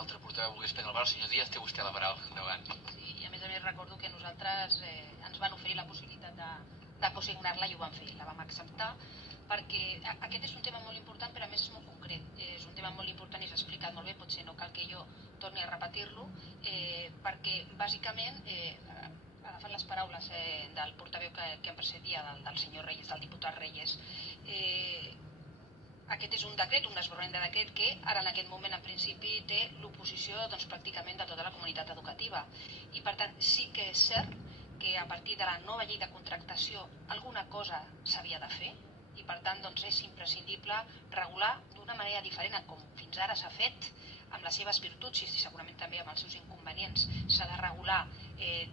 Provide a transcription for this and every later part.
altre portaveu volgués prendre la paraula. Senyor Díaz, té vostè la paraula. Endavant. Sí, i a més recordo que nosaltres ens van oferir la possibilitat de cosignar-la i ho vam fer, la vam acceptar, perquè aquest és un tema molt important, però a més és molt concret. És un tema molt important i s'ha explicat molt bé, potser no cal que jo torni a repetir-lo, perquè bàsicament, agafant les paraules del portaveu que em precedia, del senyor Reyes, del diputat Reyes, aquest és un decret, un esborrany de decret que ara en aquest moment en principi té l'oposició pràcticament de tota la comunitat educativa. I per tant sí que és cert que a partir de la nova llei de contractació alguna cosa s'havia de fer i per tant és imprescindible regular d'una manera diferent com fins ara s'ha fet, amb les seves virtuts i segurament també amb els seus inconvenients. S'ha de regular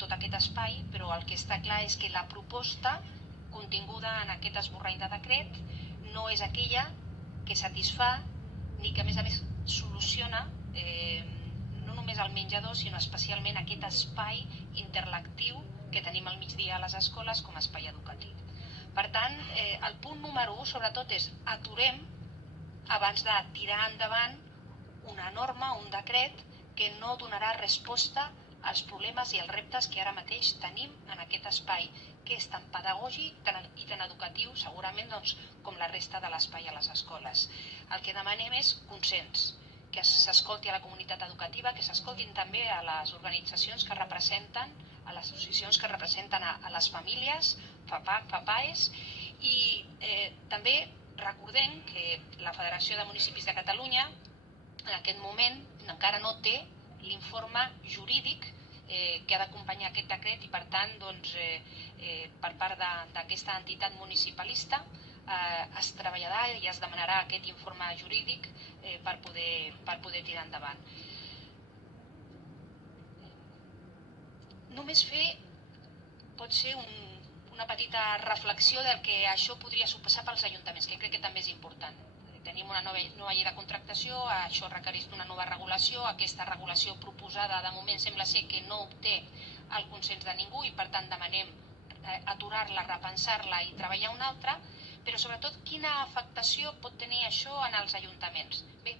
tot aquest espai, però el que està clar és que la proposta continguda en aquest esborrany de decret no és aquella que satisfà ni que a més soluciona no només el menjador sinó especialment aquest espai interactiu que tenim al migdia a les escoles com a espai educatiu. Per tant, el punt número 1 sobretot és aturem abans de tirar endavant una norma, un decret que no donarà resposta als problemes i als reptes que ara mateix tenim en aquest espai, que és tan pedagògic i tan educatiu segurament com la resta de l'espai a les escoles. El que demanem és consens, que s'escolti a la comunitat educativa, que s'escoltin també a les organitzacions que representen, a les associacions que representen a les famílies, FAPAES, i també recordem que la Federació de Municipis de Catalunya en aquest moment encara no té l'informe jurídic que ha d'acompanyar aquest decret i per tant per part d'aquesta entitat municipalista es treballarà i es demanarà aquest informe jurídic per poder tirar endavant. Només fer pot ser una petita reflexió del que això podria suposar pels ajuntaments, que crec que també és important. Tenim una nova llei de contractació, això requereix una nova regulació, aquesta regulació proposada de moment sembla ser que no obté el consens de ningú i per tant demanem aturar-la, repensar-la i treballar una altra, però sobretot quina afectació pot tenir això en els ajuntaments. Bé,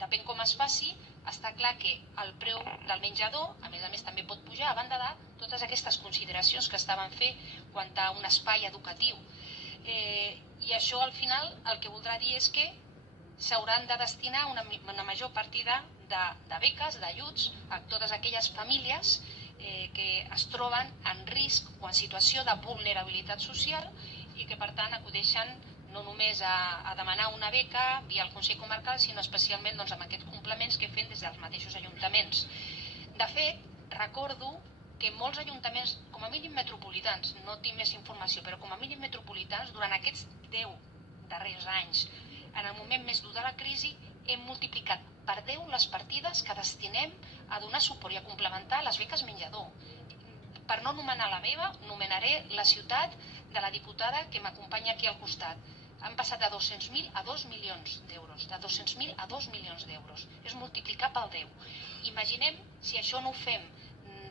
depèn com es faci, està clar que el preu del menjador, a més també pot pujar a banda de totes aquestes consideracions que estaven fent quant a un espai educatiu. I això al final el que voldrà dir és que s'hauran de destinar una major partida de beques, d'ajuts a totes aquelles famílies que es troben en risc o en situació de vulnerabilitat social i que per tant acudeixen no només a demanar una beca via el Consell Comarcal, sinó especialment amb aquests complements que fem des dels mateixos ajuntaments. De fet, recordo que molts ajuntaments, com a mínim metropolitans, no tinc més informació, però com a mínim metropolitans, durant aquests 10 darrers anys, en el moment més dur de la crisi, hem multiplicat per 10 les partides que destinem a donar suport i a complementar les beques menjador. Per no anomenar la meva, anomenaré la ciutat de la diputada que m'acompanya aquí al costat. Han passat de 200.000 a 2 milions d'euros, de 200.000 a 2 milions d'euros. És multiplicar pel 10. Imaginem si això no ho fem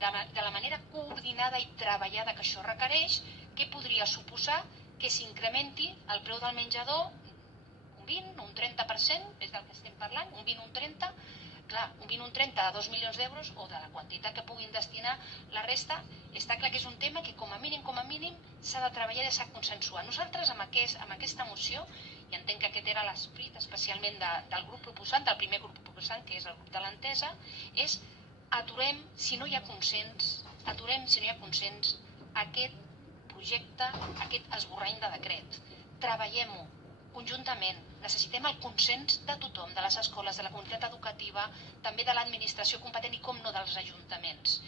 de la manera coordinada i treballada que això requereix, què podria suposar que s'incrementi el preu del menjador un 20, un 30%, és del que estem parlant, un 20, un 30%, clar, un 20, un 30 de 2 milions d'euros o de la quantitat que puguin destinar la resta, està clar que és un tema que com a mínim s'ha de treballar i s'ha de consensuar. Nosaltres amb aquesta moció, i entenc que aquest era l'esperit especialment del grup proposant, del primer grup proposant, que és el grup de l'Entesa, és aturem si no hi ha consens aquest projecte, aquest esborrany de decret. Treballem-ho conjuntament. Necessitem el consens de tothom, de les escoles, de la comunitat educativa, també de l'administració competent i, com no, dels ajuntaments.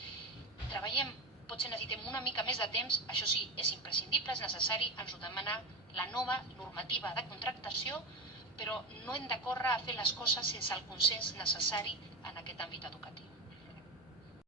Treballem, potser necessitem una mica més de temps, això sí, és imprescindible, és necessari, ens ho demana la nova normativa de contractació, però no hem de córrer a fer les coses sense el consens necessari en aquest àmbit educatiu.